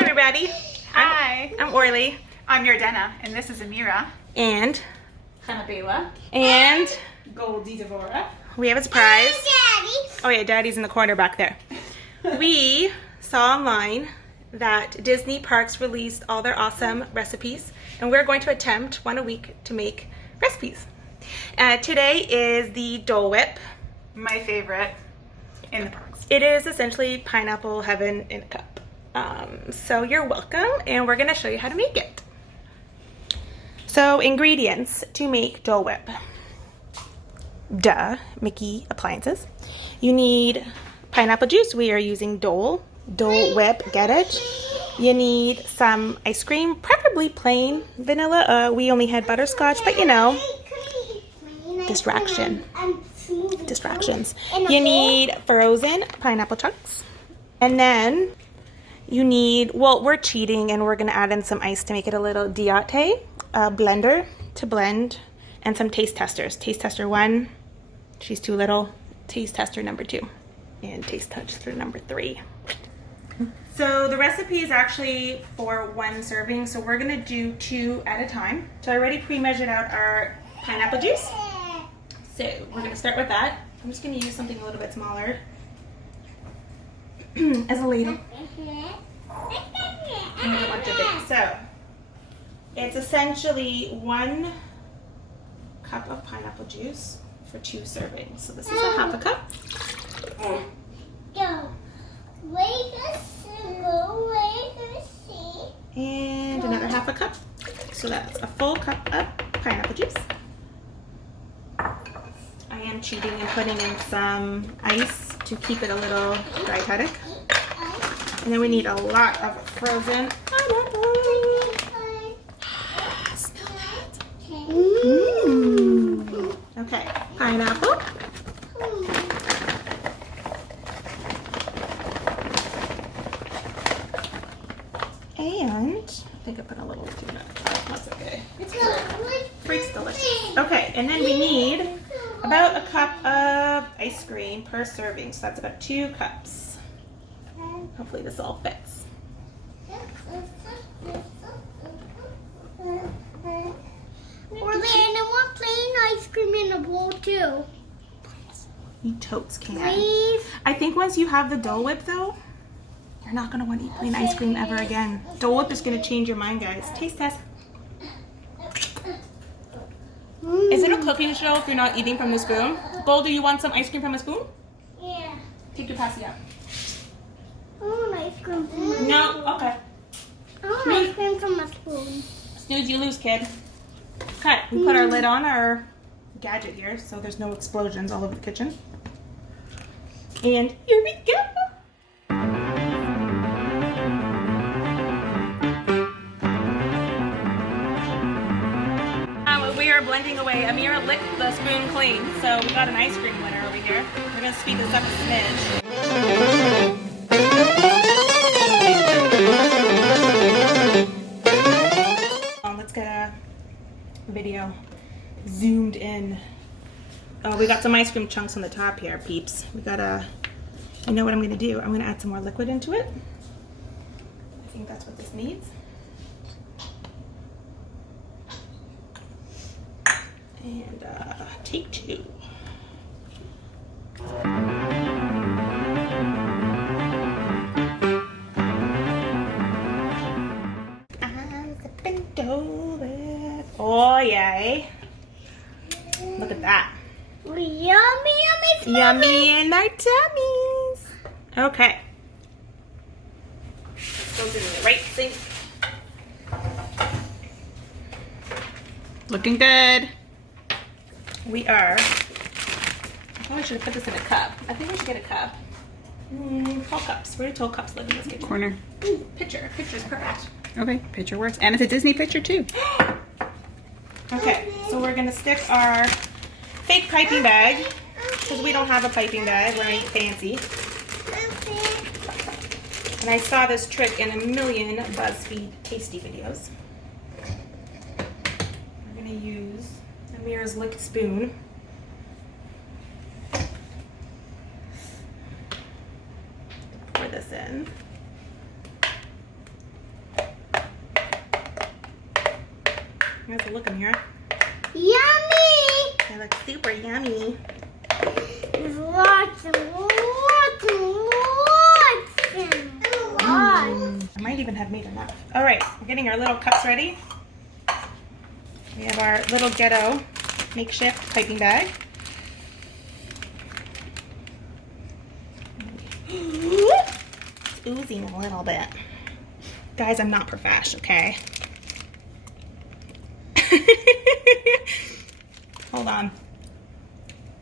Hi everybody. Hi. I'm Orly. I'm Yardena, and this is Amira. And Hanabela. And Goldie Devora. we have a surprise. Daddy. Oh yeah, Daddy's in the corner back there. We saw online that Disney parks released all their awesome recipes, and we're going to attempt one a week to make recipes. Today is the Dolewhip. My favorite in the parks. It is essentially pineapple heaven in a cup. So you're welcome, and we're gonna show you how to make it. So ingredients to make Dolewhip. Duh, Mickey Appliances. You need pineapple juice. We are using Dolewhip, get it? You need some ice cream, preferably plain vanilla. We only had butterscotch, but you know, distractions. You need frozen pineapple chunks. And then you need, well, we're cheating and we're gonna add in some ice to make it a little diate, a blender to blend, and some taste testers. Taste tester 1, she's too little. Taste tester number 2, and taste tester number 3. So the recipe is actually for 1 serving, so we're gonna do 2 at a time. So I already pre-measured out our pineapple juice. So we're gonna start with that. I'm just gonna use something a little bit smaller as a ladle. And I don't want too big. So it's essentially 1 cup of pineapple juice for 2 servings. So this is a half a cup. And another half a cup. So that's a full cup of pineapple juice. I am cheating and putting in some ice to keep it a little diegetic. And then we need a lot of frozen pineapple. Smell that. Okay, pineapple. And I think I put a little too much. That's okay. It's freaks delicious. Okay, and then we need about a cup of ice cream per serving. So that's about 2 cups. Hopefully this all fits. Or then I want plain ice cream in a bowl too. You totes can. Please. I think once you have the Dolewhip though, you're not going to want to eat plain ice cream ever again. Dolewhip is going to change your mind, guys. Taste test. Is it a cooking show if you're not eating from the spoon? Gold, do you want some ice cream from a spoon? Yeah. Take your passy out. I want ice cream from a spoon. No? Okay. I want ice cream from a spoon. Snooze, you lose, kid. Okay, we put our lid on our gadget here so there's no explosions all over the kitchen. And here we go. We are blending away. Amira licked the spoon clean, so we got an ice cream winner over here. We're gonna speed this up a smidge. Let's get a video zoomed in. Oh, we got some ice cream chunks on the top here, peeps. We gotta, you know what I'm gonna do? I'm gonna add some more liquid into it. I think that's what this needs. And take 2. I'm sipping Dolewhip. Oh yeah, eh? Look at that. Yummy, yummy, Yummy in our tummies. Okay. Goes in the right sink. Looking good. We are, I probably should have put this in a cup. I think we should get a cup. Tall cups. Where do tall cups live in this kitchen? Corner. Ooh, pitcher. Pitcher's perfect. Okay, picture works. And it's a Disney picture too. Okay, so we're gonna stick our fake piping bag, because we don't have a piping bag, we're not fancy. And I saw this trick in a million BuzzFeed tasty videos. We're gonna use Amira's licked spoon. Pour this in. Here's a look in here. Yummy! They look super yummy. There's lots and lots and lots and lots. I might even have made enough. All right, we're getting our little cups ready. We have our little ghetto makeshift piping bag. It's oozing a little bit. Guys, I'm not professional, okay? Hold on.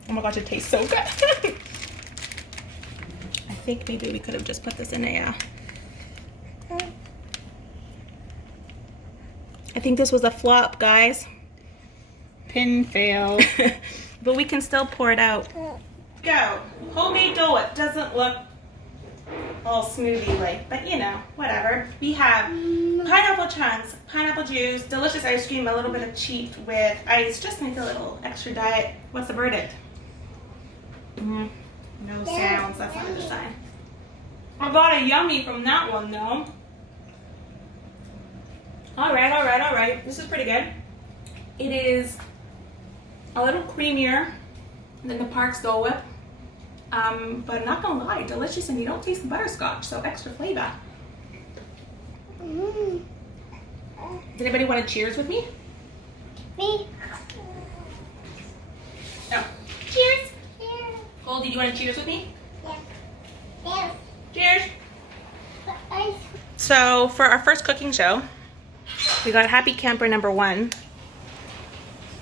Oh my gosh, it tastes so good. I think maybe we could have just put this in a, I think this was a flop, guys. Pin fail. But we can still pour it out. Go. Homemade Dolewhip doesn't look all smoothie-like, but you know, whatever. We have pineapple chunks, pineapple juice, delicious ice cream, a little bit of cheat with ice, just make a little extra diet. What's the verdict? No sounds, that's not a good sign. I got a yummy from that one though. All right. This is pretty good. It is a little creamier than the Parks Dolewhip. But not gonna lie, delicious, and you don't taste the butterscotch, so extra flavor. Does anybody want to cheers with me? Me. No. Cheers. Here. Goldie, do you want to cheers with me? Yes. Cheers. Ice. So for our first cooking show, we got Happy Camper number 1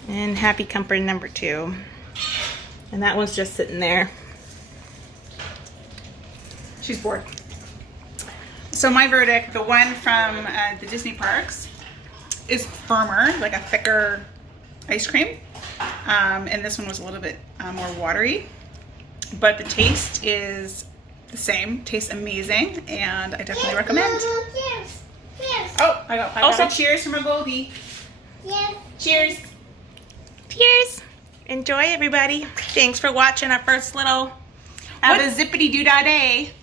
and Happy Camper number 2. And that one's just sitting there. She's bored. So my verdict, the one from the Disney parks is firmer, like a thicker ice cream. And this one was a little bit more watery. But the taste is the same. Tastes amazing, and I definitely recommend. Cheers. Cheers. Oh, I got Also- a cheers from a Goldie. Yes. Cheers. Cheers. Enjoy, everybody. Thanks for watching our first little... Have a zippity doo dah day.